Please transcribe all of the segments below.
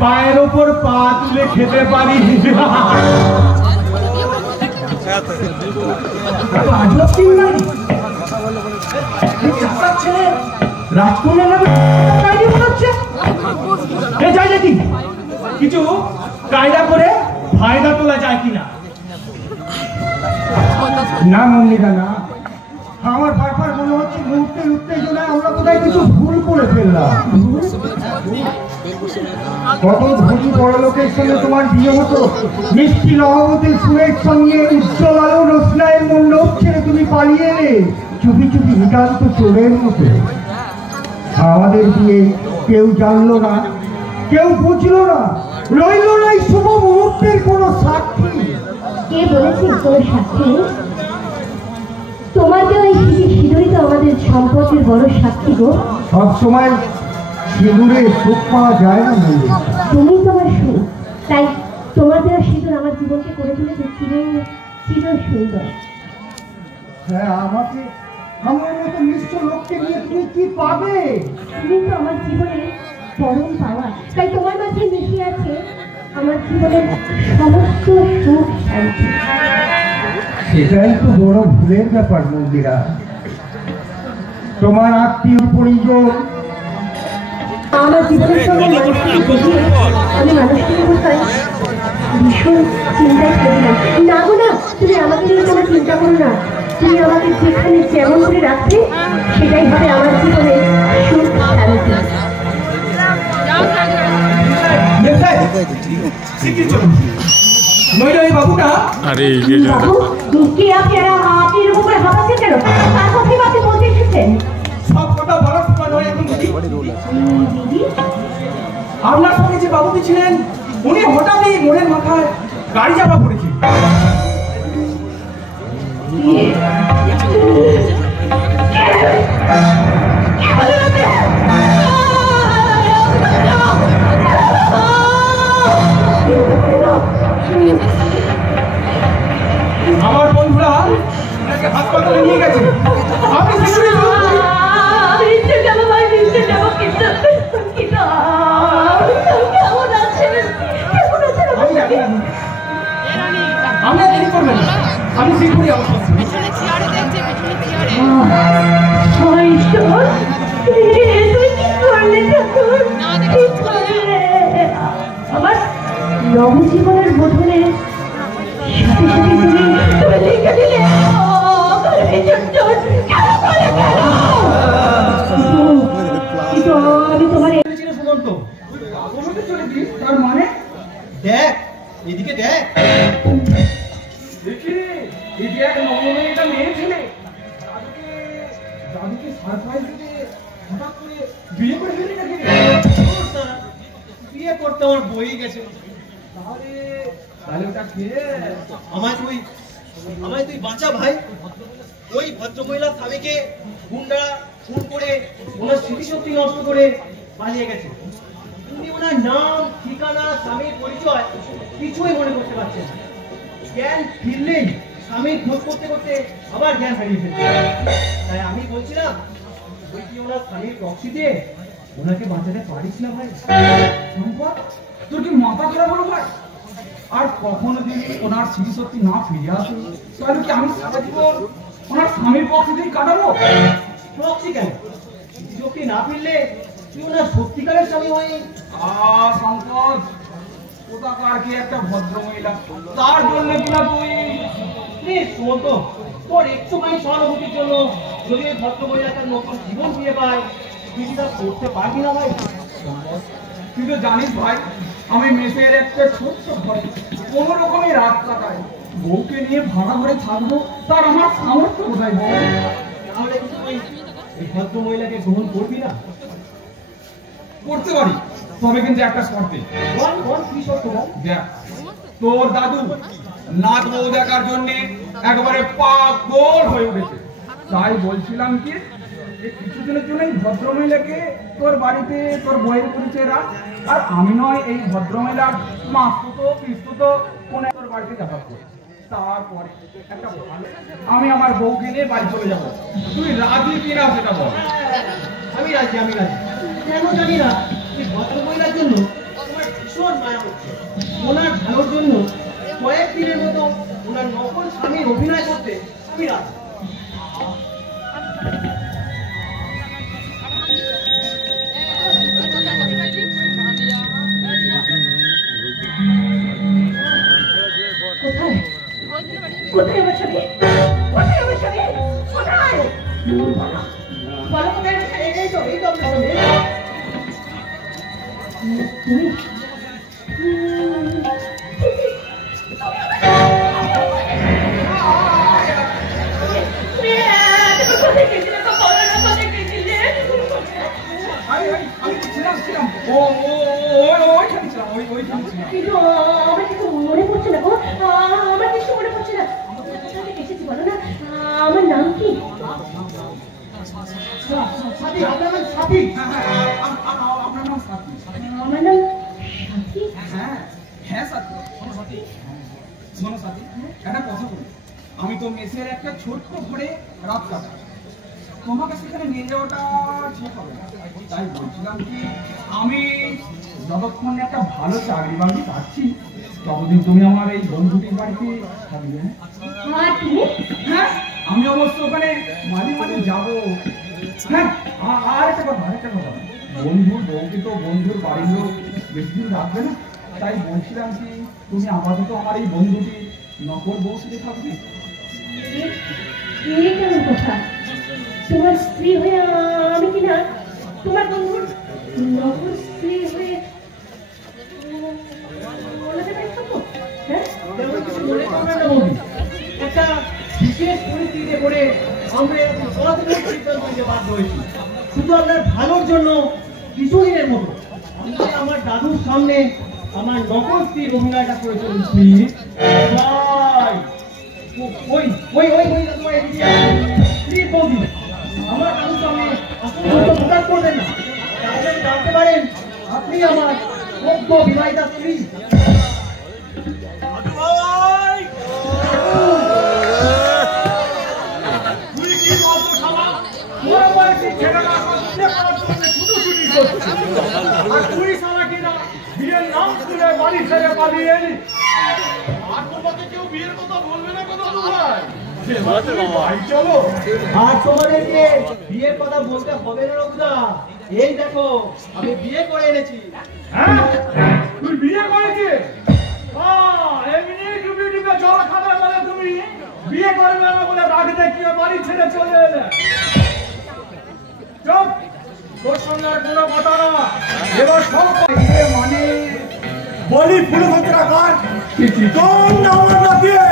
পায়ের ওপর পা তুলে খেতে পারি। কিছু কায়দা করে ফায়দা তোলা যায় কিনা? না মন্দিরা না, আমার বারবার মনে হচ্ছে মুহূর্তে উত্তেজনায় আমরা কোথায় কিছু ভুল করে ফেললাম। কত ধনী বড় লোকের সঙ্গে তোমার বিয়ে হতো, মিষ্টি রহমতের সুরের সঙ্গে উজ্জ্বল আলো রোশনাইয়ের মণ্ডপ ছেড়ে তুমি পালিয়ে এলে চুপি চুপি নিতান্ত চোরের মতো। আমাদের বিয়ে কেউ জানলো না, কেউ বুঝলো না, রইল না এই শুভ মুহূর্তের কোনো সাক্ষী। কে বলেছে কোনো সাক্ষী? তোমাকে ওই সিঁদুরই তো আমাদের সম্পর্কের বড় সাক্ষী গো। সব সময় সিঁদুরে সুখ পাওয়া যায় না। তুমি তোমার সুখ, তাই তোমার দেওয়া সিঁদুর আমার জীবনকে করে তুলেছে চির সুন্দর। হ্যাঁ, আমাকে আমার মতো মিষ্ট লোককে নিয়ে তুমি কি পাবে? তুমি তো আমার জীবনের পরম পাওয়া, তাই তোমার মাঝে মিশে আছে আমার জীবনের সমস্ত সুখ শান্তি। সেটাই তো বড় ভুলের ব্যাপার মন্দিরা। তোমার আত্মীয় পরিজন আমার জীবনের সঙ্গে আমি মানুষটির কোথায় ভীষণ চিন্তায় পড়লাম। না গো না, তুমি আমাকে নিয়ে কোনো চিন্তা করো না। তুমি আমাকে যেখানে যেমন করে রাখবে সেটাই হবে আমার জীবনে সুখ শান্তি। বাবুটা আরে কে আপনারা আপনি এরকম করে হাঁপাচ্ছেন কেন? তার কথাই আপনি বলতে এসেছেন। সব কথা বলার সময় নয় এখন দিদি। আপনার সঙ্গে যে বাবুটি ছিলেন উনি হঠাৎই মনের মাথায় গাড়ি চাপা পড়েছে। আমার বন্ধুরা ওনাকে হাসপাতালে নিয়ে গেছে। আপনি আমরা দেরি করবেন না, আমি শিগগিরই অবস্থা আমার নবজীবনের বোধনের সাথে সাথে তুমি লিখে দিলে আমি তোমার সুমন্ত চলে দিস। তার মানে দেখ এদিকে দেখ, দেখি এদিকে এক নবমেটা মেয়ে ছেলে দাদুকে সারপ্রাইজ দিতে হঠাৎ করে বিয়ে করে ফেলি নাকি? বিয়ে করতে আমার বই গেছে। তাহলে ওটা কে? আমায় তুই বাঁচা ভাই। ওই ভদ্রমহিলার স্বামীকে গুন্ডা খুন করে ওনার স্মৃতিশক্তি নষ্ট করে পালিয়ে গেছে। উনি ওনার নাম, ঠিকানা, স্বামীর পরিচয় কিছুই মনে করতে পারছেন না। জ্ঞান ফিরলেই স্বামীর খোঁজ করতে করতে আবার জ্ঞান হারিয়ে ফেলছে। তাই আমি বলছিলাম তুই কি ওনার স্বামীর প্রক্সি দিয়ে ওনাকে বাঁচাতে পারিস না ভাই? সম্পদ, তোর কি মাথা খারাপ হলো ভাই? আর কখনো যদি ওনার স্মৃতিশক্তি না ফিরে আসে তাহলে কি আমি সারা জীবন ওনার স্বামীর পক্ষে কাটাবো? প্রক্সি কেন? স্মৃতিশক্তি না ফিরলে তুই ওনার সত্যিকারের স্বামী হয়নি। সম্পদ, কোথাকার কি একটা ভদ্র মহিলা, তার জন্য কিনা তুই সুমন্ত তোর একটুখানি সহানুভূতির জন্য যদি ওই ভদ্র মহিলা তার নতুন জীবন ফিরে পায় তুই কি তা করতে পারবি না ভাই? তুই তো জানিস ভাই, আমি মেসের একটা ছোট্ট ঘরে কোন রকমই রাত কাটাই। বউকে নিয়ে ভাড়া ঘরে থাকবো, তার আমার সামর্থ্য কোথায়? তাহলে কিন্তু তুই এই ভদ্র মহিলাকে গ্রহণ করবি না? করতে পারি, তবে কিন্তু একটা শর্তে। কি শর্ত? দেখ, তোর দাদু নাচ বউ দেখার জন্য একবারে পাগল হয়ে উঠেছে। তাই বলছিলাম কি, কিছুদিনের জন্য এই ভদ্রমহিলাকে তোর বাড়িতে তোর বইয়ের পরিচয় রাখ, আর আমি নয় এই ভদ্রমহিলার মাস্তুতো পিস্তুতো কোন তোর বাড়িতে যাতায়াত করি। তারপরে একটা ভালো আমি আমার বউকে নিয়ে বাড়ি চলে যাবো। তুই রাজি কিনা সেটা বল। আমি রাজি। কেন জানি না, এই ভদ্র মহিলার জন্য আমার ভীষণ মায়া হচ্ছে। ওনার ভালোর জন্য কয়েকদিনের মতো ওনার নকল স্বামীর অভিনয় করতে আমি রাজি। কোথায় কোথায় আমার ছবি? কোথায় আমার ছবি? কোথায়? বলো কোথায়? এই তো তুমি মনে পড়ছে না গো, আমার কিছু মনে পড়ছে না। এসেছি বলো না, আমার নাম কি? আপনার নাম সাথী? আপনার নাম সাথী? আমার নাম সাথী। হ্যাঁ সাথী, শোনো সাথী, একটা কথা বলি। আমি তো মেসের একটা ছোট্ট ঘরে রাত কাটাই, তোমাকে সেখানে নিয়ে যাওয়াটা ঠিক হবে না। তাই বলছিলাম কি, আমি যতক্ষণ একটা ভালো চাকরি বাকরি পাচ্ছি, ততদিন তুমি আমার এই বন্ধুটির বাড়িতে থাকবে। হ্যাঁ, আমি অবশ্য ওখানে মাঝে মাঝে যাবো। হ্যাঁ, আর একটা কথা, বন্ধুর বউকে তো বন্ধুর বাড়ির লোক বেশি দিন রাখবে না। তাই বলছিলাম কি, তুমি আপাতত আমার এই বন্ধুটি নকল বউ সাথে থাকবে। কেমন কথা? তোমার স্ত্রী হয়ে আমি কিনা তোমার বন্ধুর নকল স্ত্রী হয়ে একটা বিশেষ পরিস্থিতিতে পড়ে আমরা এরকম সনাতনের সিদ্ধান্ত নিতে বাধ্য হয়েছি। শুধু আপনার ভালোর জন্য কিছুদিনের মতো আমার দাদুর সামনে আমার নকল স্ত্রীর অভিনয়টা করে চলুন প্লিজ। আমার দাদুর সামনে আসল প্রকাশ করবেন না, তাহলে জানতে পারেন আপনি আমার সদ্য বিবাহিতা স্ত্রী। আর তোমাদেরকে বিয়ের কথা বলতে হবে না রঘুদা। এই দেখো, আমি বিয়ে করে এনেছি। তুই বিয়ে করেছিস? এমনি ডুবে ডুবে জল খাবার বলে তুমি বিয়ে করবে না বলে রাগ দেখিয়ে বাড়ি ছেড়ে চলে এলে। চুপ, তোর সঙ্গে আর কোনো কথা না। এবার সব মানে বলি পুরো ভদ্রা কার তোর নাম না দিয়ে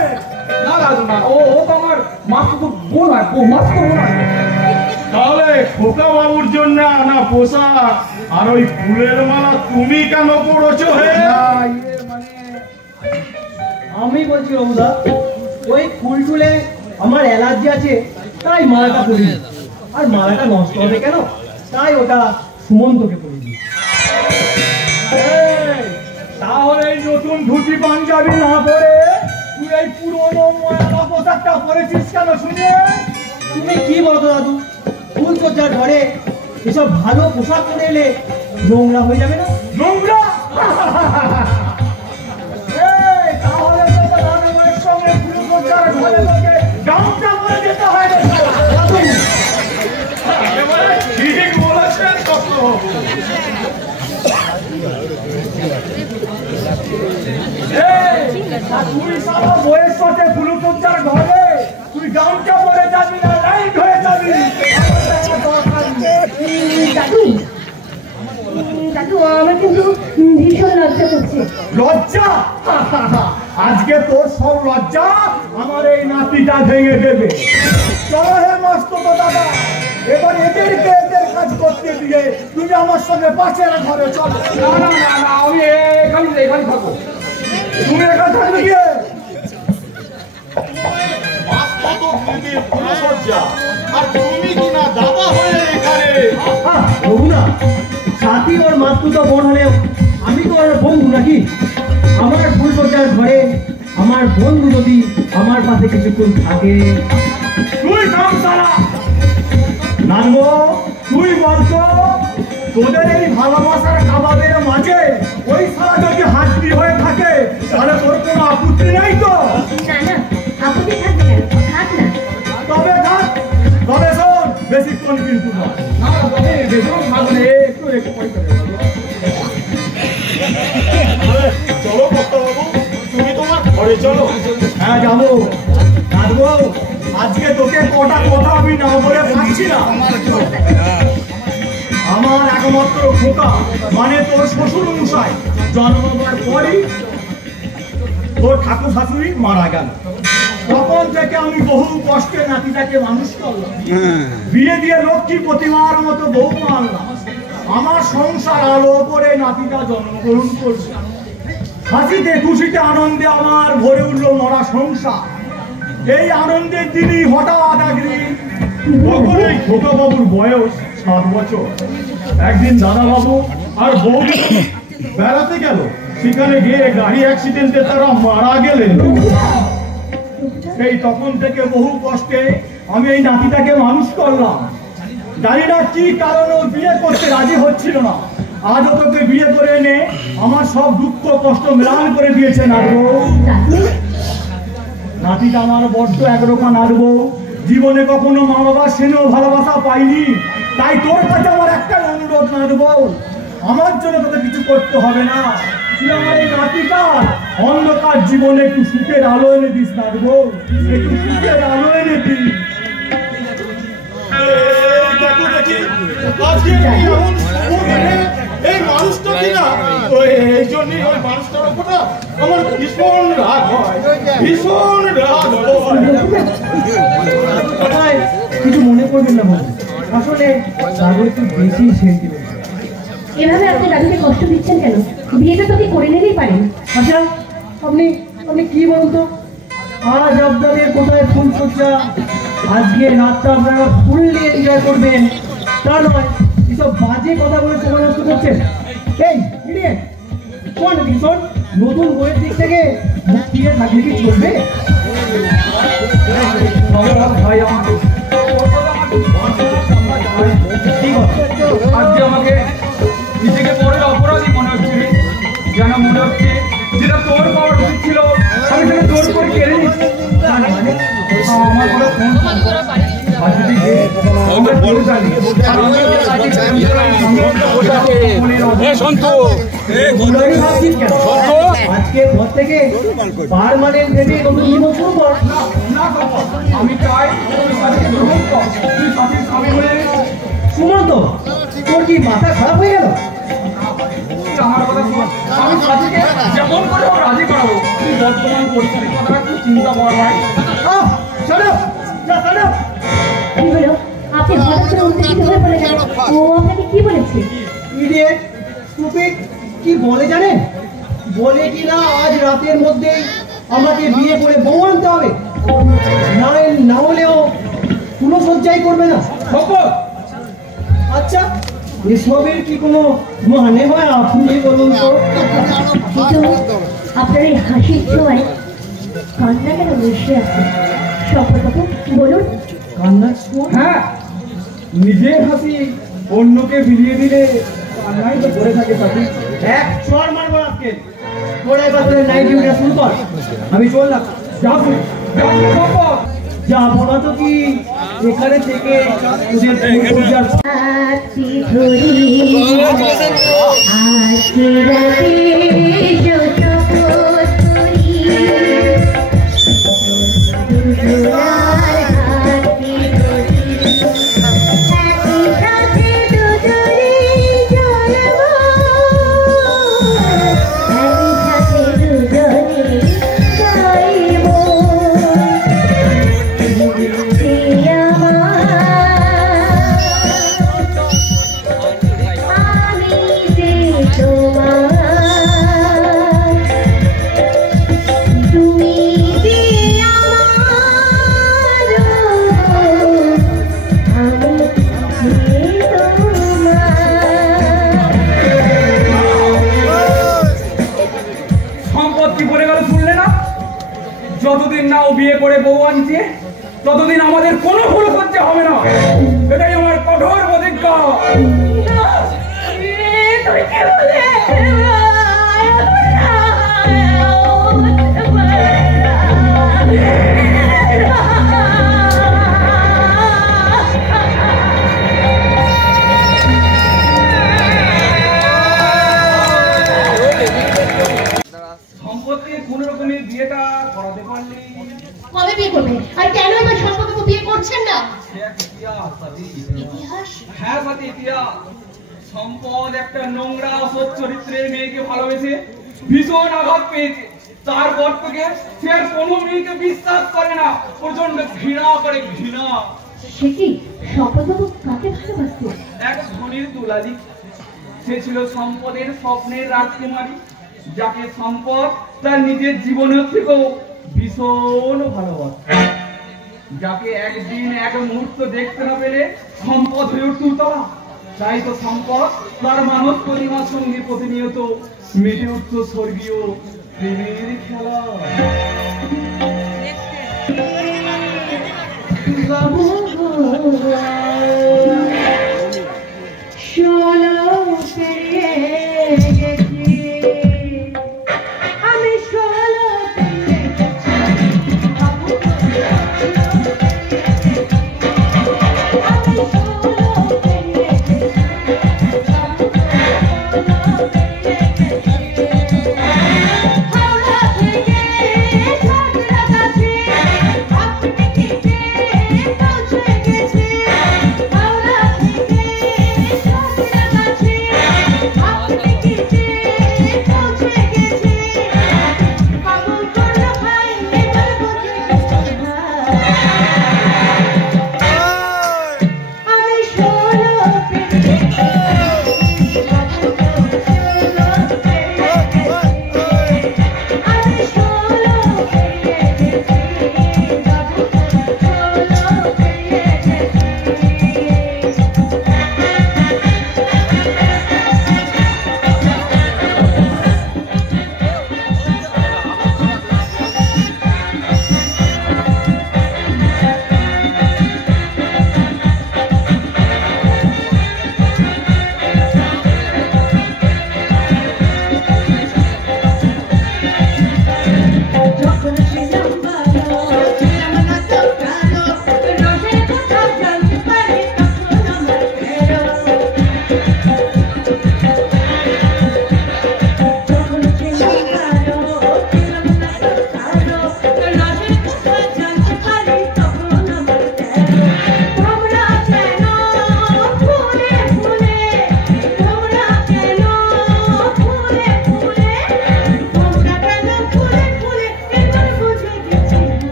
না দাদু না, ও তো আমার মাস্তুতো বোন হয়, মাস্তুতো বোন হয়। তাহলে খোকা বাবুর জন্য আনা পোশাক আর ওই ফুলের মালা তুমি কেন পড়েছো? আমি বলছি রঘুদা, ওই ফুল টুলে আমার অ্যালার্জি আছে, তাই মালাটা পরি। আর মালাটা নষ্ট হবে কেন, তাই ওটা সুমন্তকে পরে দিই। তাহলে এই নতুন ধুতি পাঞ্জাবি না পরে তুই এই পুরনো ময়লা পোশাকটা পরেছিস কেন শুনে? তুমি কি বলতো দাদু, ফুল সজ্জার ঘরে এসব ভালো পোশাক পরে এলে নোংরা হয়ে যাবে না? নোংরা? তাহলে তো রান্নার সঙ্গে ফুল সজ্জার ঘরে তোকে গামছা পরে যেতে হয় রে। ঠিক বলেছেন কত। তুই সারা বয়স সাথে ফুল সজ্জার ঘরে তুই গামছা পরে যাবি না, লাইট হয়ে যাবি। দাদু দাদু, আমার কিন্তু ভীষণ লজ্জা করছে। লজ্জা? আজকে তোর সব লজ্জা আমার এই নাতিটা ভেঙে দেবে। চলো হে মস্ত তো দাদা, এবার এদেরকে এদের কাজ করতে দিয়ে তুমি আমার সঙ্গে পাশের ঘরে চলো। না না না না, আমি এখানে থাকবো। তুমি এখানে থাকবে গিয়ে আর তুমি কিনা দাদা হয়ে এখানে। না সাথী ওর মাতৃতো বোন হলেও আমি তো ওর বন্ধু নাকি? আমার ফুলসজ্জার ঘরে আমার বন্ধু যদি আমার পাশে কিছুক্ষণ থাকে। তুই কাম সারা নানবো, তুই বলতো তোদের এই ভালোবাসার কাবাবের মাঝে ওই সারা যদি হাতটি হয়ে থাকে তাহলে তোর কোনো আপত্তি নেই তো? না না, আপত্তি থাকবে কেন? থাক না। তবে থাক, তবে শোন, বেশিক্ষণ কিন্তু না। না বেশন থাকবে, একটু পরে করে দেবো। চলো কর্তাবাবু, তুমি তোমার ঘরে চলো। হ্যাঁ যাবো। নানবো, আজকে তোকে কটা কথা আমি না বলে থাকছি না। আমার একমাত্র খোকা মানে তোর শ্বশুর মশাই জন্মাবার পরই তোর ঠাকুর শাশুড়ি মারা গেল। তখন থেকে আমি বহু কষ্টে নাতিটাকে মানুষ করলাম, বিয়ে দিয়ে লক্ষ্মী প্রতিমার মতো বউ আনলাম। আমার সংসার আলো করে নাতিটা জন্মগ্রহণ করছে। হাসিতে খুশিতে আনন্দে আমার ভরে উঠল মরা সংসার। এই আনন্দের দিনই হঠাৎ একদিন, তখন এই খোকা বাবুর বয়স 7 বছর। একদিন দাদা বাবু আর বউ বেড়াতে গেল, সেখানে গিয়ে গাড়ি অ্যাক্সিডেন্টে তারা মারা গেলেন। সেই তখন থেকে বহু কষ্টে আমি এই নাতিটাকে মানুষ করলাম। জানি না কি কারণে ও বিয়ে করতে রাজি হচ্ছিল না। আজও তোকে বিয়ে করে এনে আমার সব দুঃখ কষ্ট ম্লান করে দিয়েছে নাড়বো। নাতিটা আমার বড্ড একরোখা নাড়বো। জীবনে কখনো মা বাবার স্নেহ ভালোবাসা পাইনি, তাই তোর কাছে আমার একটাই অনুরোধ নাড়বো, আমার জন্য তোকে কিছু করতে হবে না। তুই আমার এই নাতিটার অন্ধকার জীবনে একটু সুখের আলো এনে দিস নাড়বো, একটু সুখের আলো এনে দিস। দেখো দেখি আজকে এমন সময় এই মানুষটা কিনা এই জন্যই ওই মানুষটার উপর আমার ভীষণ রাগ হয়, ভীষণ রাগ হয়। কিছু মনে করবেন না বন্ধু, আসলে তাদের একটু বেশি সেন্টিমেন্ট। এভাবে আপনি দাদুকে কষ্ট দিচ্ছেন কেন? বিয়েটা তো কি করে নিলেই পারেন। আচ্ছা আপনি আপনি কি বলতো, আজ আপনাদের কোথায় ফুলসজ্জা, আজকে রাতটা আপনারা ফুললি এনজয় করবেন, তা নয় এসব বাজে কথা বলে সময় নষ্ট করছেন। এই ইডিয়েট, শোন শোন, নতুন বইয়ের দিক থেকে মুখ ফিরে থাকলে কি চলবে? ভাই আমাকে আজকে আমাকে নিজেকে বড় অপরাধী মনে হচ্ছে, যেন মনে হচ্ছে যেটা তোর পাওয়ার উচিত ছিল আমি সেটা তোর করে কেড়ে নিচ্ছি। আমার কোনো আজকে ঘর থেকে পার্মানেন্ট ভেবে নতুন জীবন শুরু কর। আমি চাই তুই সাথীকে গ্রহণ কর, তুই সাথীর স্বামী হয়ে সুমন্ত, তোর কি মাথা খারাপ হয়ে গেল? আমার কথা শোন, আমি সাথীকে যেমন করে হোক রাজি করাবো। তুই বর্তমান পরিস্থিতির কথা একটু চিন্তা কর ভাই। কি হলো? আপনি হঠাৎ করে উত্তেজিত হয়ে পড়ে গেলেন। ও আপনাকে কি বলেছে? ইডিয়েট, স্টুপিড, কি বলে জানেন? বলে কি না আজ রাতের মধ্যেই আমাকে বিয়ে করে বউ আনতে হবে, না হলেও কোনো সজ্জাই করবে না। আচ্ছা এসবের কি কোনো মানে হয় আপনি বলুন তো? কিন্তু আপনার এই হাসির ছোঁয়ায় কান্না কেন মিশে আছে? সম্পর্ককে বলুন। কান্নার ছোঁয়া? হ্যাঁ, নিজের হাসি অন্যকে বিলিয়ে দিলে কান্নাই তো করে থাকে সাথী। এক চড় মারবো আজকে। তোরা এবার তোদের নাইট ডিউটিটা শুরু কর, আমি চললাম। যা বলা তো কি এখানে থেকে তোদের পূজার আজকে ধরি আজকে রাতে যত করি দুজনার হাতে ধরি একই সাথে দুজনে জ্বলবো, একই সাথে দুজনে গাইবো। আমার বিয়ে করে বউ আনছে ততদিন আমাদের কোনো ভুল করতে হবে না, এটাই আমার কঠোর প্রতিজ্ঞা। সম্পত্তি কোন রকমের বিয়েটা করাতে পারলে কবে বিয়ে করবে? আর কেন এবার সম্পর্কে বিয়ে করছেন না? ইতিহাস? হ্যাঁ সাথে ইতিহাস। সম্পদ একটা নোংরা অসৎ চরিত্রের মেয়েকে ভালোবেসে ভীষণ আঘাত পেয়েছে। তারপর থেকে সে আর কোনো মেয়েকে বিশ্বাস করে না, প্রচন্ড ঘৃণা করে, ঘৃণা। সে কি সম্পদবাবু কাকে ভালোবাসতো? এক ধনীর দুলালি। সে ছিল সম্পদের স্বপ্নের রাজকুমারী, যাকে সম্পদ তার নিজের জীবনের থেকেও ভীষণ ভালোবাসত, যাকে একদিন এক মুহূর্ত দেখতে না পেলে সম্পদ হয়ে উঠত তারা। তাই তো সম্পদ তার মানব প্রতিমার সঙ্গে প্রতিনিয়ত মেতে উঠত স্বর্গীয় প্রেমের খেলা।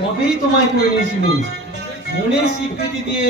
তবেই তোমায় করে নিয়েছিল মনের স্বীকৃতি দিয়ে।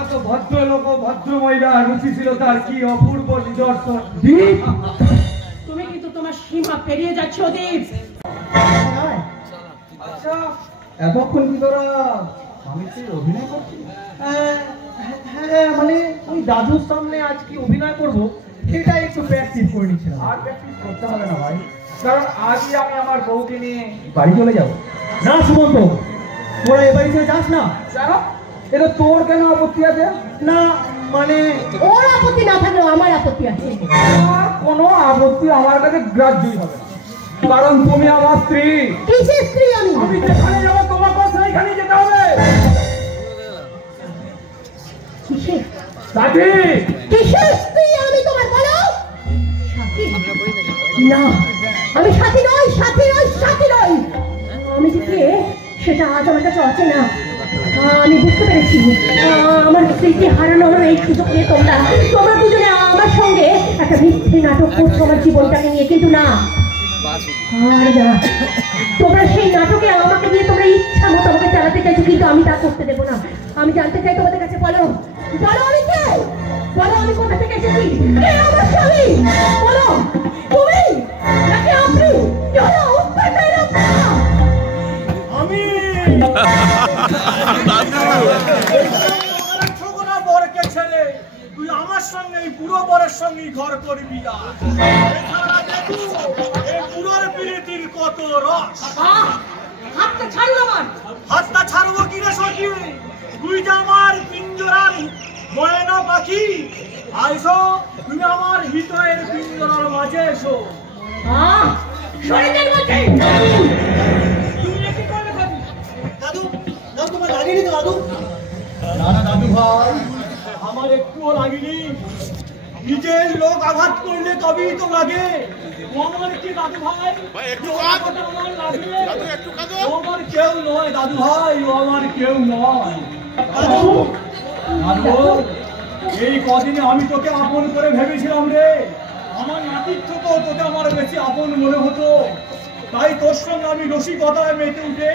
আগত ভদ্রলোক ও ভদ্রমহিলা রুচিশীলতার কি অপূর্ব নিদর্শন। তুমি কিন্তু তোমার সীমা পেরিয়ে যাচ্ছ দীপ। আচ্ছা, এতক্ষণ কি তোরা স্বামীকে অভিনয় করছিস? হ্যাঁ মানে ওই দাদুর সামনে আজ কি অভিনয় করব সেটা একটু প্র্যাকটিস করে নিচ্ছিলাম। আর প্র্যাকটিস করতে হবে না ভাই, কারণ আজই আমি আমার বউকে নিয়ে বাড়ি চলে যাব। না সুমন্ত, তোরা এ বাড়ি থেকে যাস না। কেন? এটা তোর কেন আপত্তি আছে? না মানে ওর আপত্তি না থাকলেও আমার আপত্তি আছে। আমার কোনো আপত্তি আমার কাছে গ্রাহ্যই হবে না, কারণ তুমি আমার স্ত্রী। কিসের স্ত্রী আমি? আমি যেখানে যাবো তোমাকে সেইখানেই যেতে হবে। কিসের সাথী, কিসের স্ত্রী আমি তোমার বলো? সাথী? না, আমি সাথী নই, সাথী নই, সাথী নই। আমি যে কে সেটা আজ আমার কাছে অচেনা। আমি বুঝতে পেরেছি আমার স্ত্রীকে হারানোর এই সুযোগ নিয়ে তোমরা দুজনে আমার সঙ্গে একটা মিথ্যে নাটক করছো আমার জীবনটাকে নিয়ে, কিন্তু না, আর না, তোমরা সেই নাটকে আমাকে দিয়ে তোমরা ইচ্ছা মতো আমাকে চালাতে চাইছো, কিন্তু আমি তা করতে দেবো না। আমি জানতে চাই তোমাদের কাছে, বলো বলো আমি কে? বলো আমি কোথা থেকে এসেছি? কে আমার স্বামী? বলো তুমি নাকি আপনি? বলো উত্তর দেন আপনারা। আমি ছোকরা বরকে ছেড়ে তুই আমার সঙ্গে এই বুড়ো বরের সঙ্গে ঘর করবি। এছাড়া দেখু এই বুড়োর প্রীতির কত রস। হাতটা ছাড়ুন আমার। হাতটা ছাড়বো কি রে সখী? তুই যে আমার পিঞ্জরার ময়না পাখি, আইসো তুমি আমার হৃদয়ের পিঞ্জরার মাঝে এসো। সরে যান বলছি। দাদু, দাদু তোমার লাগেনি তো দাদু? না না দাদু ভাই, আমার একটুও লাগেনি। নিজের লোক আঘাত করলে তবেই তো লাগে। আমার কি দাদু ভাই? আমার লাগে। ও আমার কেউ নয় দাদু ভাই, ও আমার কেউ নয়। দাদু, এই কদিনে আমি তোকে আপন করে ভেবেছিলাম রে। আমার নাতির থেকেও তোকে আমার বেশি আপন মনে হতো। তাই তোর সঙ্গে আমি রসিকতায় মেতে উঠে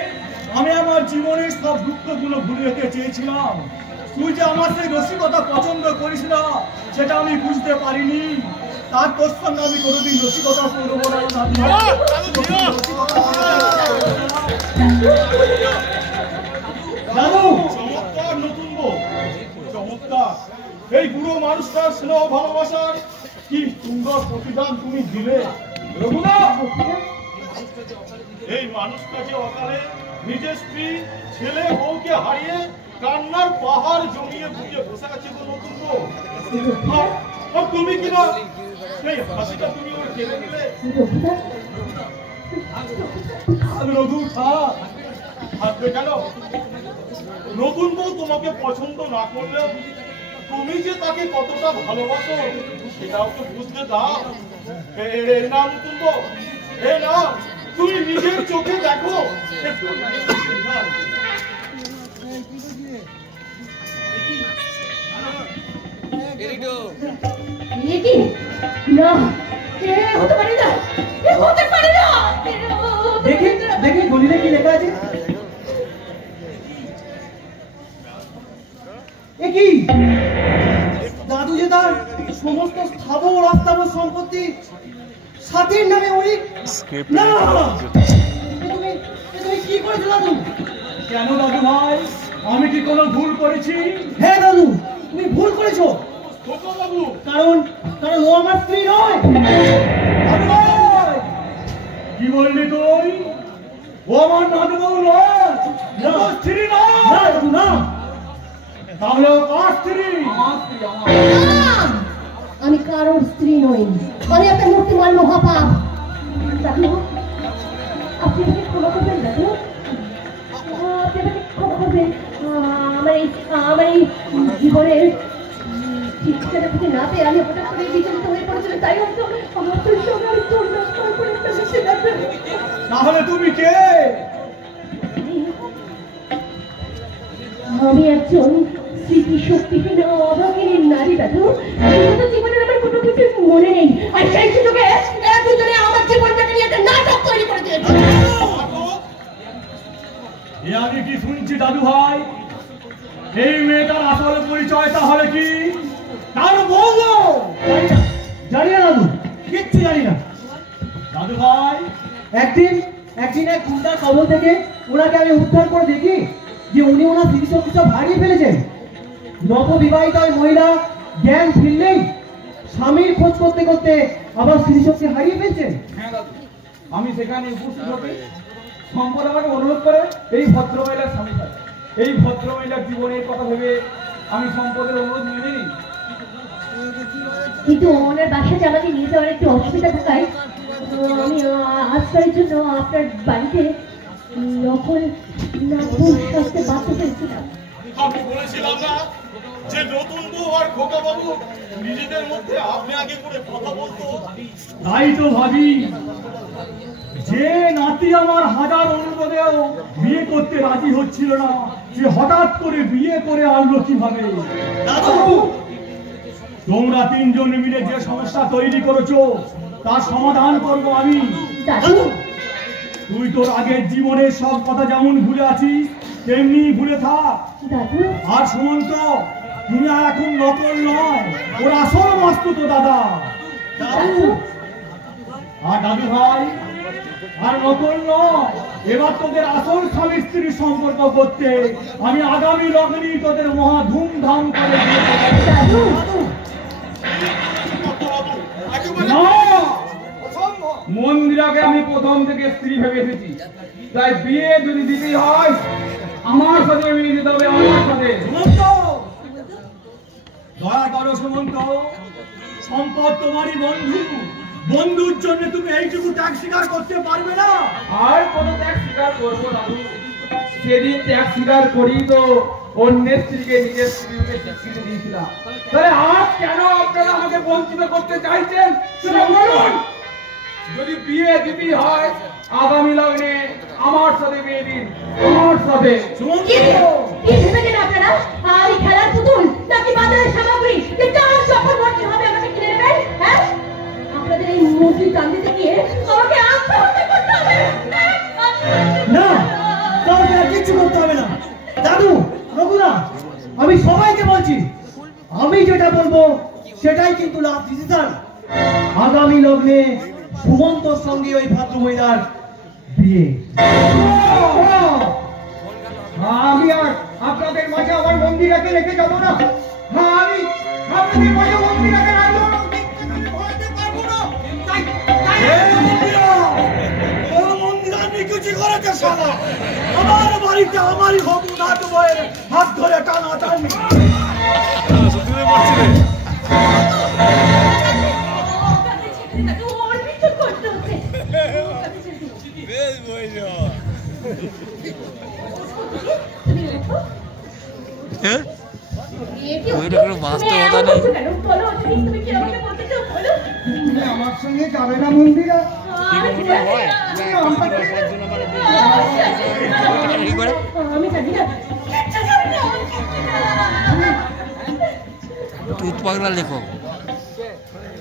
আমি আমার জীবনের সব দুঃখগুলো ভুলে যেতে চেয়েছিলাম। তুই যে আমার সেই রসিকতা পছন্দ করিস না সেটা আমি বুঝতে পারিনি। তার তোর সঙ্গে আমি কোনোদিন রসিকতা করবো না দাদু। চমৎকার নতুন বউ, চমৎকার। এই বুড়ো মানুষটার স্নেহ ভালোবাসার কি সুন্দর প্রতিদান তুমি দিলে রঘুনাথ। এই মানুষটা যে অকালে নিজের স্ত্রী ছেলে বউকে হারিয়ে কান্নার পাহাড় জমিয়ে বুঝিয়ে বসে আছে গো নতুন বউ। আর তুমি কিনা সেই হাসিটা তুমি ওর কেড়ে নিলে। রঘু থাকবে কেন? নতুন বউ তোমাকে পছন্দ না করলেও তুমি যে তাকে কতটা ভালোবাসো সেটাও তো বুঝতে দাও। এই না নতুন বউ, এই না, তুমি নিজের চোখে দেখো। দেখি দেখি দলিলে কি লেখা আছে? কি দাদু যে তার সমস্ত স্থাবর অস্থাবর সম্পত্তি সাথীর নামে উনি। না তুমি কি করেছো দাদু? কেন দাদু ভাই, আমি কি কোনো ভুল করেছি? হ্যাঁ দাদু, তুমি ভুল করেছো। বাবু, কারণ কারণ ও আমার স্ত্রী নয়। দাদু ভাই, কি বললি তুই? ও আমার দাদু বউ নয়, ও তোর স্ত্রী নয়। না দাদু না। তাহলে ও কার স্ত্রী? আমি কারোর স্ত্রী নই, আমি একটা মূর্তিমান মহাপাপ। দাদু, আপনি আমাকে ক্ষমা করবেন দাদু, আপনি আমাকে ক্ষমা করবেন। আমার এই জীবনের শিক্ষাটা থেকে না পেয়ে আমি হঠাৎ করে বিচলিত হয়ে পড়েছিলাম, তাই হয়তো আমার তোর সঙ্গে আমি তোর নমস্কার করে তাহলে তুমি কে? আমি একজন স্মৃতি শক্তিহীন অভাগিনী নারী দাদু। জীবনের আমার কোনো কিছু মনে নেই, আর সেই সুযোগে এরা দুজনে আমার জীবনটাকে নিয়ে একটা নাটক তৈরি করে দিয়েছে। আমি কি শুনছি দাদু ভাই? এই মেয়েটার আসল পরিচয় তাহলে কি? তার বললো জানি না দাদু, কিচ্ছু জানি না। দাদু ভাই, একদিন এক গুন্ডার কবল থেকে ওনাকে আমি উদ্ধার করে দেখি যে উনি ওনার স্মৃতিশক্তি সব হারিয়ে ফেলেছেন। নববিবাহিত ওই মহিলা জ্ঞান ফিরলেই স্বামীর খোঁজ করতে করতে আবার স্মৃতিশক্তি হারিয়ে ফেলছেন। হ্যাঁ দাদু, আমি সেখানে উপস্থিত হতে সম্পদ আমাকে অনুরোধ করে এই ভদ্রমহিলার স্বামী হয়। এই ভদ্রমহিলার জীবনের কথা ভেবে আমি সম্পদের অনুরোধ মেনে নিই। কিন্তু ওনার বাসাতে আমাকে নিয়ে যাওয়ার একটু অসুবিধা থাকায় আমি আজকালের জন্য আপনার বাড়িতে নকল নাপুর সাজতে বাধ্য হয়েছিলাম। আমি বলেছিলাম না যে নতুন বউ আর খোকা বাবু নিজেদের মধ্যে আপনি আগে করে কথা বলতো। তাই তো ভাবি, যে নাতি আমার হাজার অনুরোধেও বিয়ে করতে রাজি হচ্ছিল না, সে হঠাৎ করে বিয়ে করে আনলো কিভাবে? দাদু, তোমরা তিনজন মিলে যে সমস্যা তৈরি করেছো তার সমাধান করব আমি। দাদু, তুই তোর আগের জীবনের সব কথা যেমন ভুলে আছিস তেমনি ভুলে থাক। দাদু, আর সুমন্ত, তুমি আর এখন নকল নয়, ওর আসল মাস্তুত দাদা। দাদু, আর দাদু ভাই, আর নকল নয়, এবার তোদের আসল স্বামী স্ত্রীর সম্পর্ক করতে আমি আগামী লগ্নেই তোদের মহা ধুমধাম করে বিয়ে করব। দাদু, না, মন্দিরাকে আমি প্রথম থেকে স্ত্রী ভেবে এসেছি, তাই বিয়ে যদি দিতেই হয় আমার সাথে বিয়ে দিতে হবে, আমার সাথে। সুমন্ত, দয়া করো সুমন্ত, সম্পদ তোমারই বন্ধু, বন্ধুর জন্য তুমি এইটুকু ত্যাগ স্বীকার করতে পারবে না? আর কোনো ত্যাগ স্বীকার করবো দাদু? সেদিন ত্যাগ স্বীকার করি তো অন্যের স্ত্রীকে নিজের স্ত্রীকে স্বীকৃতি দিয়েছিলাম। তাহলে আজ কেন আপনারা আমাকে বঞ্চিত করতে চাইছেন সেটা বলুন। যদি বিয়ে দিতেই হয় আগামী লগ্নে আমার সাথে বিয়ে দিন, আমার সাথে। সুমন্ত, কি ভেবেছেন আপনারা? আমি খেলার পুতুল নাকি বাজারের সামগ্রী যে চার যখন ভর্তি হবে আমাকে কিনে নেবেন? হ্যাঁ, আপনাদের এই মূর্তির কান্দিতে গিয়ে আমাকে আত্মহত্যা করতে হবে। না, কাউকে আর কিচ্ছু করতে হবে না। দাদু, রঘুদা, আমি সবাইকে বলছি, আমি যেটা বলবো সেটাই কিন্তু লাস্ট ডিসিশন। আগামী লগ্নে সুমন্তর সঙ্গে ওই ভদ্র মহিলার বিয়ে। আমি আর আপনাদের মাঝে আমার মন্দিরাকে রেখে যাবো না। আমি আপনাদের মাঝে মন্দিরাকে রাখবো না। আমার বাড়িতে আমারই হবু নাট বয়ে হাত ধরে টানা টানি। বাস্তবতা নেই। তুমি আমার সঙ্গে যাবে না মন্দিরা? আমি জানি না। টুথ পাগলা লেখো।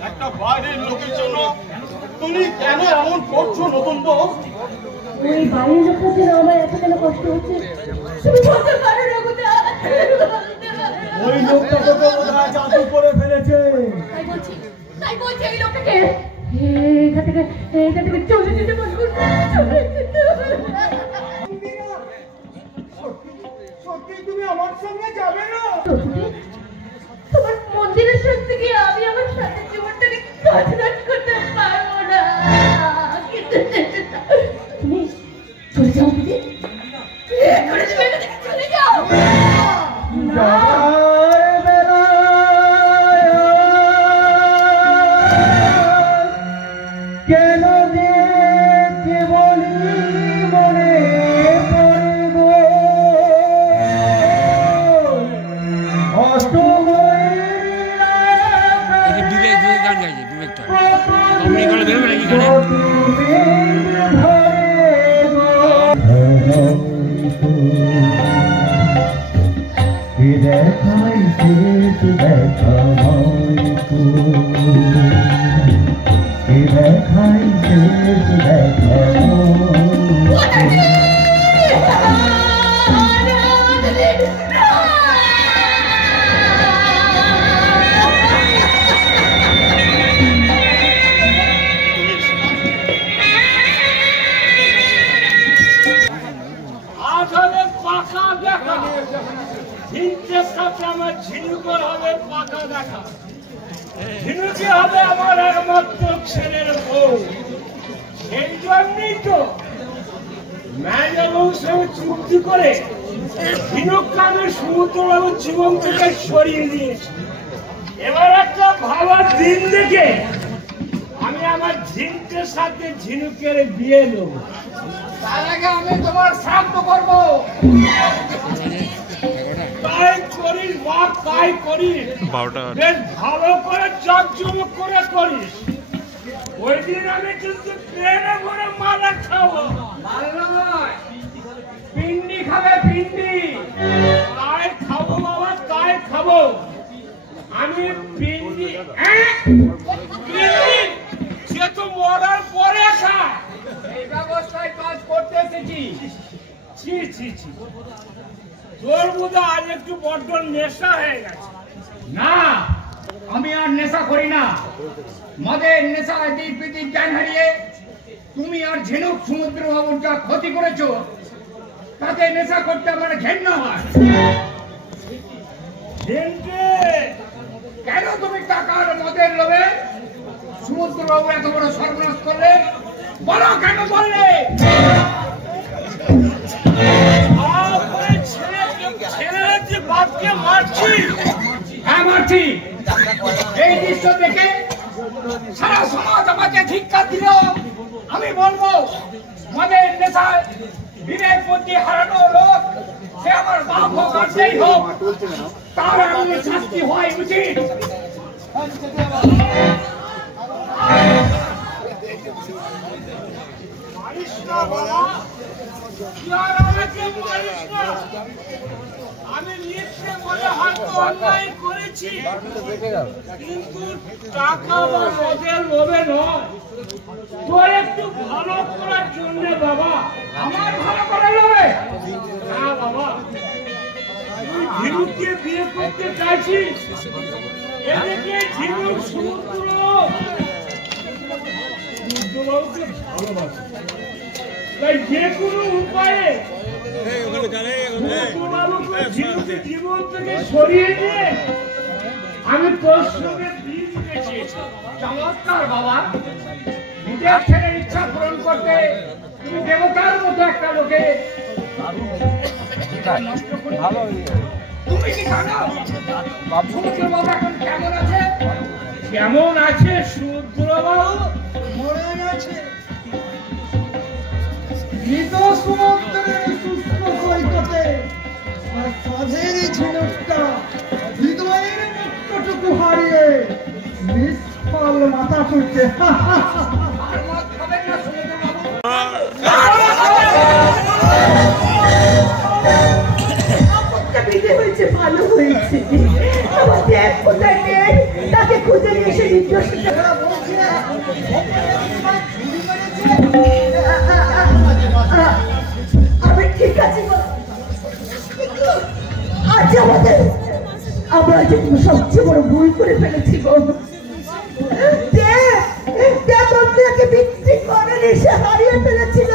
একটা বাইরের লোকের জন্য তুমি কেন এমন করছো নতুন বউ? ওই বাড়ির লোকের জন্য আমার এত কেন কষ্ট হচ্ছে তুমি বলতে পারো না গোটা। ওই লোকটা তো বোধহয় জাদু করে ফেলেছে। তাই বলছি এই লোকটাকে এখান থেকে চলে যেতে বলবো। চলে যেতে সত্যি তুমি আমার সঙ্গে যাবে না? তোমার মন্দিরের সত্যি কি আমি আমার সাথে জীবনটাকে কাজরাজ করতে পারবো না। তুমি চলে যাও দিদি, এক্ষুনি তুমি এখান থেকে চলে যাও। যাবার বেলায় কেন যে কেবলই মনে পড়ে গো বিবেক গান গাইছে, বিবেকটা তুমি গলে বেরোবে নাকি গানে? দেখাইছে দেখা দেখাইছে দেখা না পাকা দেখা, ঝিনুকের সাথে আমার ঝিনুকের হবে পাকা দেখা। ঝিনুকে হবে আমার একমাত্র ছেলের বউ। এই জন্যই তো ম্যানেজার সঙ্গে চুক্তি করে ঝিনুককে আমি সমুদ্রবাবুর জীবন থেকে সরিয়ে দিয়েছি। এবার একটা ভালো দিন দেখে আমি আমার ঝিনুকের সাথে ঝিনুকের বিয়ে দেব। তার আগে আমি তোমার শ্রাদ্ধ করবো। তাই করিস বাপ, তাই করিস, বেশ ভালো করে চকচমক করে করিস। ওই দিন আমি কিন্তু ট্রেনে করে মালা খাবো। পিন্ডি খাবে, পিন্ডি। তাই খাবো বাবা, তাই খাবো। আমি পিন্ডি সে তো মরার পরে খায়। এই ব্যবস্থায় কাজ করতে এসেছি। ছি ছি ছি, তোর বোধ আজ একটু বড্ড নেশা হয়ে গেছে। না, আমি আর নেশা করি না। মদের নেশায় দিক বিদিক জ্ঞান হারিয়ে তুমি আর ঝিনুক সমুদ্র বাবুর যা ক্ষতি করেছো, তাতে নেশা করতে আমার ঘেন্না হয়। কেন তুমি টাকার মদের লোভে সমুদ্র বাবু এত বড় সর্বনাশ করলে? বলো, কেন বললে? বাপকে মারছি। হ্যাঁ, মারছি। এই দৃশ্য দেখে সারা সমাজ আমাকে ধিক্কার দিল। আমি বলবো, মদের নেশায় বিবেক বুদ্ধি হারানো লোক, সে আমার বাপ হোক আর সেই হোক, তার এমন শাস্তি হয় উচিত। আমি লিখতে বলে হয়তো অন্যায় করেছি, কিন্তু টাকা বা মদের লোভে নয়, তোর একটু ভালো করার জন্য বাবা। আমার ভালো করে লোভে? হ্যাঁ বাবা, তুই ঝিনুককে বিয়ে করতে চাইছিস। এদিকে ঝিনুক সূর্যবাবুকে ভালোবাসে, তাই যে কোনো উপায়ে সূর্যবাবুকে ঝিনুকের জীবন থেকে সরিয়ে দিয়ে আমি তোর সঙ্গে বিয়ে দিতে চেয়েছি। চমৎকার বাবা, নিজের ছেলের ইচ্ছা পূরণ করতে তুমি দেবতার মতো একটা লোকে নষ্ট করে। তুমি কি জানো সমুদ্র বাবু এখন কেমন আছে? কেমন আছে সমুদ্রবাবু? মরে গেছে। মৃত সমুদ্রের শুষ্ক সৈকতে আর সাধের ঝিনুকটা হৃদয়ের মুক্তটুকু হারিয়ে নিষ্ফল মাথা তুলছে। আর মত খাবেন না সমুদ্র বাবু? আপদটা বেঁধে হয়েছে, ভালো হয়েছে। আমার ব্যাগ কোথায় নেই, তাকে খুঁজে নিয়ে এসে নির্দোষটা। আমি ঠিক আছে, আজ আমরা যে সবচেয়ে বড় ভুল করে ফেলেছি গো। বন্ধুকে বিক্রি করে এসে হারিয়ে ফেলেছিল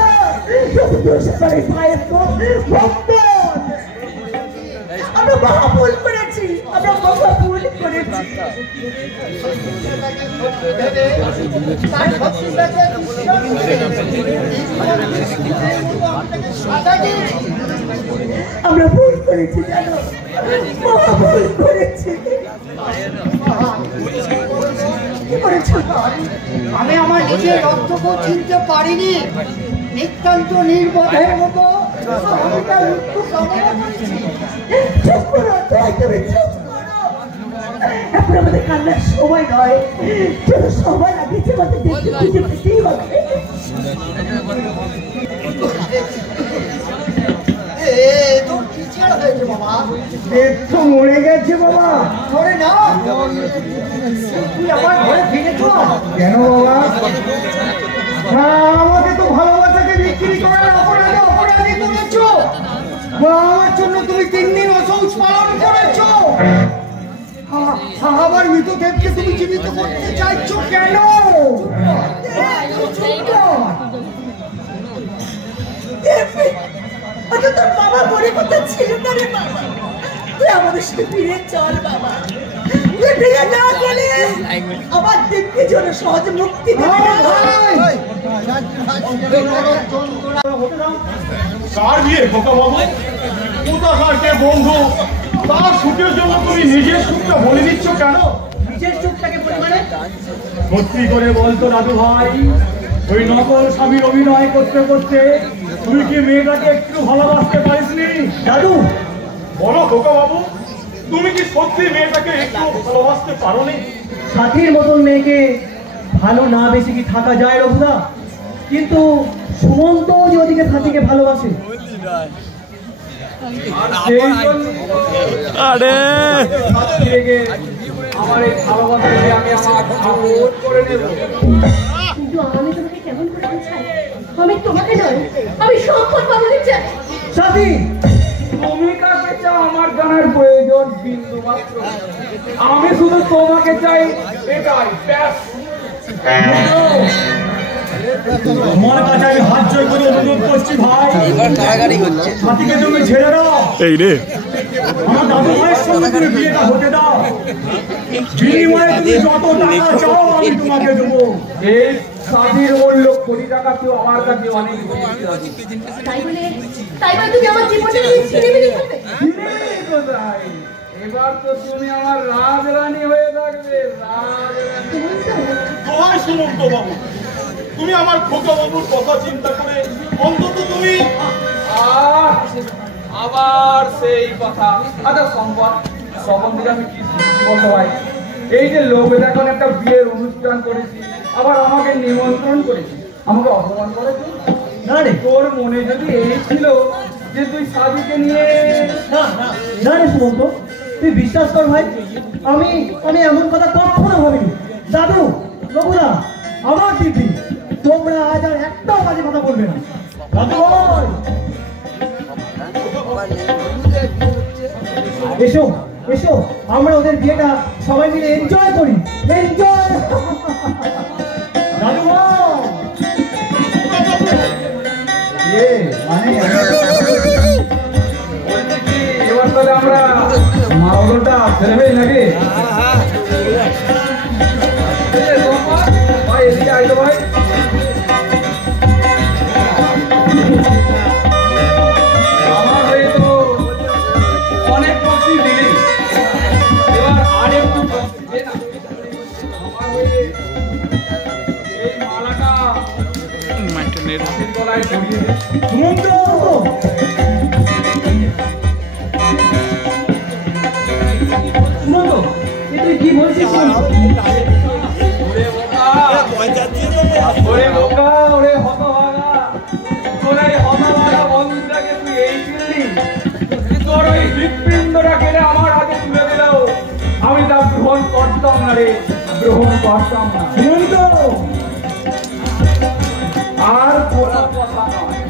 আমরা মহা ভুল করেছি, আমরা মহা ভুল করেছি। আমরা ভুল করেছি, জানো, মহা ভুল করেছি। আমি আমার নিজের রক্তকে চিনতে পারিনি, নিতান্ত নির্বোধের মতো এখন আমাদের কান্নার সময় নয়, যেন সময় লাগিয়েছে আমাদের দেখতে খুঁজে পেতেই হবে। তো মরে গেছে বাবা। মরে না, তুই আমার ঘরে ফিরেছ কেন বাবা? আমাকে তো ভালোবাসাকে বিক্রি করার অপরাধে অপরাধী করেছ। আমার জন্য তুমি 3 দিন অসৌচ পালন করেছ। আমার মৃতদেহকে তুমি জীবিত করতে চাইছো কেন? অত তোর বাবা মরে কথা ছিল না রে বাবা। তুই আমাদের সাথে ফিরে চল বাবা। তুই ফিরে না গেলে আমার দিব্যি জন্য সহজে মুক্তি দেবে না। কার বিয়ে খোকা বাবু? কোথাকার কে বন্ধু? তার সুখের জন্য তুমি নিজের সুখটা বলে দিচ্ছ কেন? নিজের চোখটাকে পরিমাণে সত্যি করে বলতো দাদু ভাই, ওই নকল স্বামীর অভিনয় করতে করতে তুই কি মেয়েটাকে একটু ভালোবাসতে পারিসনি? দাদু বলো খোকা বাবু, তুমি কি সত্যি মেয়েটাকে একটু ভালোবাসতে পারোনি? সাথীর মতন মেয়েকে ভালো না বেশি কি থাকা যায় রঘুদা? কিন্তু সুমন্ত যে ওদিকে সাথীকে ভালোবাসে, আমার এই ভালোবাসাকে আমি আমার আপন করে নেব। কিন্তু আমি তোমাকে কেমন করে চাই? আমি তোমাকে নয়, আমি সম্পদ বাবুকে চাই। সাথী তুমি কাকে চাও আমার জানার প্রয়োজন বিন্দু মাত্র। আমি শুধু তোমাকে চাই, এটাই ব্যাস। তোমার কাছে আমি হাত জোড় করে অনুরোধ করছি ভাই, সাথীকে তুমি ছেড়ে দাও। এই রে আমার দাদু ভাইয়ের সঙ্গে তুমি বিয়েটা হতে দাও। বিনিময়ে তুমি যত টাকা চাও আমি তোমাকে দেবো। এই স্বাধীর মূল্য কোটি টাকা কেউ আমার কাছে অনেক বেশি আছে। তাই বলে তুমি আমার জীবনটা নিয়ে ছিনিমিনি করবে? কোথায়? এবার তো তুমি আমার রাজরানী হয়ে থাকবে, রাজরানী। তোমার সুমন্ত বাবু, তুমি আমার খোকা বাবুর কথা চিন্তা করে অন্তত তুমি আবার সেই কথা। আচ্ছা সম্পদ সম্বন্ধে আমি কি বলতে ভাই, এই যে লোক এখন একটা বিয়ের অনুষ্ঠান করেছি, আবার আমাকে নিমন্ত্রণ করেছি, আমাকে অপমান করেছে না রে, তোর মনে যদি এই ছিল যে তুই সাদিকে নিয়ে না না রে সুমন্ত, তুই বিশ্বাস কর ভাই, আমি এমন কথা কখনো ভাবিনি। দাদু রঘুদা আমার দিদি, তোমরা আজ আর একটাও বাজে কথা বলবে না। দাদু ভাই এসো এসো, আমরা ওদের বিয়েটা সবাই মিলে এনজয় করি, এনজয়। দাদু ভাই মানে বলছি কি এবার তাহলে আমরা মাওটা ছেড়ে নাকি? ভাই এদিকে আইতো ভাই। আমার হয়ে তো অনেক বক্সি দিলি, এবার আর একটু বক্সি দে না। আমার হয়ে এই মালাটা গলায় জড়িয়ে দে। সুমন্ত সুমন্ত তুই কি বলছিস? ওরে বোকা, ওরে হতভাগা, তোর এই হতভাগা বন্ধুটাকে তুই এই দিলি, তোর ওই হৃৎপিণ্ডটা কেড়ে আমার হাতে তুলে দিল, আমি তা গ্রহণ করতাম না রে, গ্রহণ করতাম না। সুমন্ত আর কোনো কথা নয়,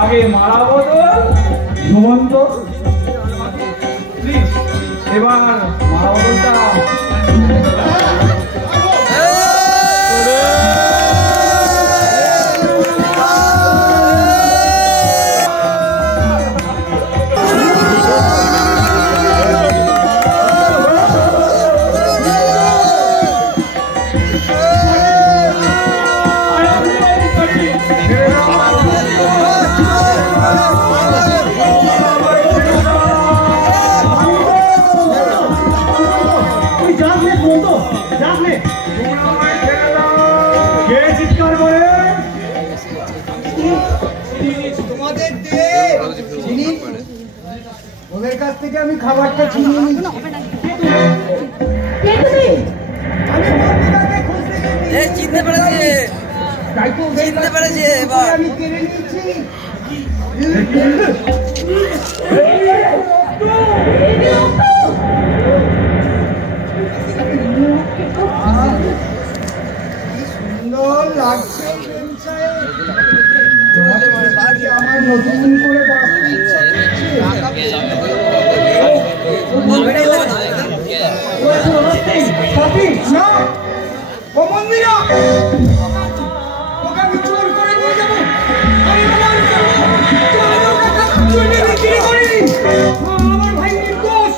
আগে মারা বদল সুমন্ত। প্লিজ এবার মারা বদলটা ওদের কাছ থেকে আমি খাবারটা চিনি। চিনতে পেরেছে, চিনতে পেরেছে এবার। আমি কেড়ে নিয়েছি। সুন্দর লাগছে আমার নতুন করে বাঁচতে ইচ্ছা না ও মন্দিরা, ওকে আমি চোর করে নিয়ে যাবো। আমি আমার ভাই নির্দোষ,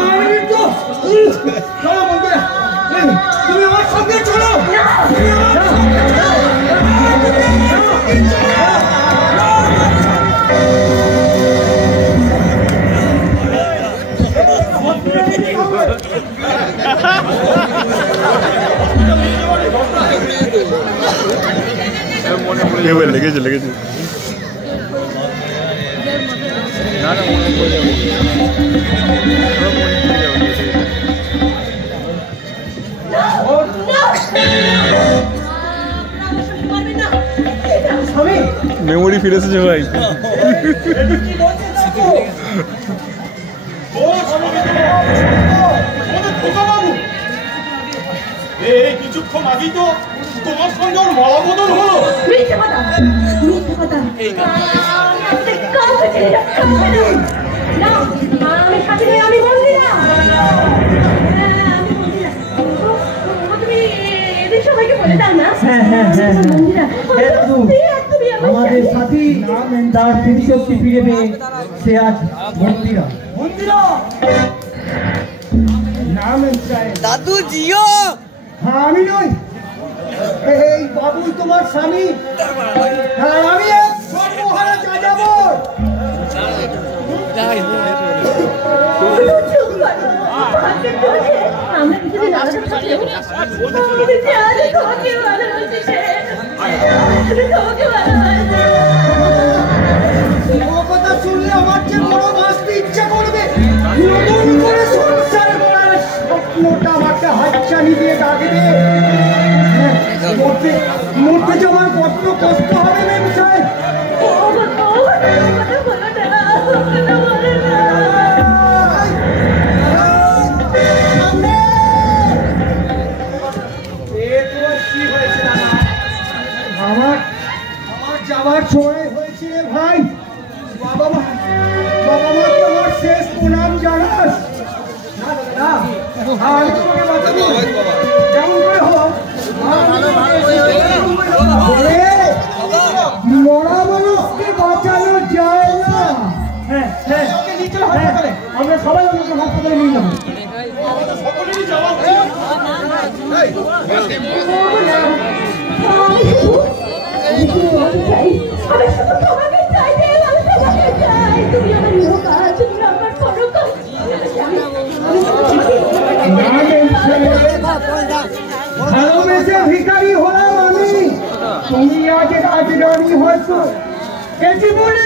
আমি নির্দোষ। চলো বন্ধুরা, তুমি আমার সঙ্গে চলো। লেগেছে লেগেছে মেমোরি ফিরে এসেছে ভাই। এই কিছুক্ষণ আগেই তো তোমার সঙ্গে ওর মলাবদল হলো। আমি বলছি না, সবাইকে বলে দাও না। আমাদের সাথী তার স্মৃতিশক্তি ফিরে পেয়ে সে আজ মন্দিরা নাম দাদু জিও। হ্যাঁ আমি নই, এই বাবুই তোমার স্বামী। হ্যাঁ আমি এক সর্বহারা যাযাবর। আমরা কিছুদিন আলাদা থাকলেও তোমাকে ভালোবাসি, তোমাকে ভালোবাসি। ও কথা শুনলে আমার যে বড় বাঁচতে ইচ্ছা করবে। নতুন করে সংসার করার স্বপ্নটা আমাকে হাতছানি দিয়ে ডাকবে। মরতে যাওয়ার বড্ড কষ্ট হবে ম্যাম সাহেব। আমার যাওয়ার সময় হয়েছে রে ভাই। বাবা মাকে আমার শেষ প্রণাম জানাস। আমি তোকে বাঁচাবো যেমন করে হোক। মরা মানুষকে বাঁচানো যায় না। হ্যাঁ হ্যাঁ, আমরা সবাই আমাকে হাসপাতালে নিয়ে যাবো। সকলেরই যাওয়া ভালোবেসে ভিখারি হলাম আমি, তুমি আজ রাজরানী হয়তো এ জীবনে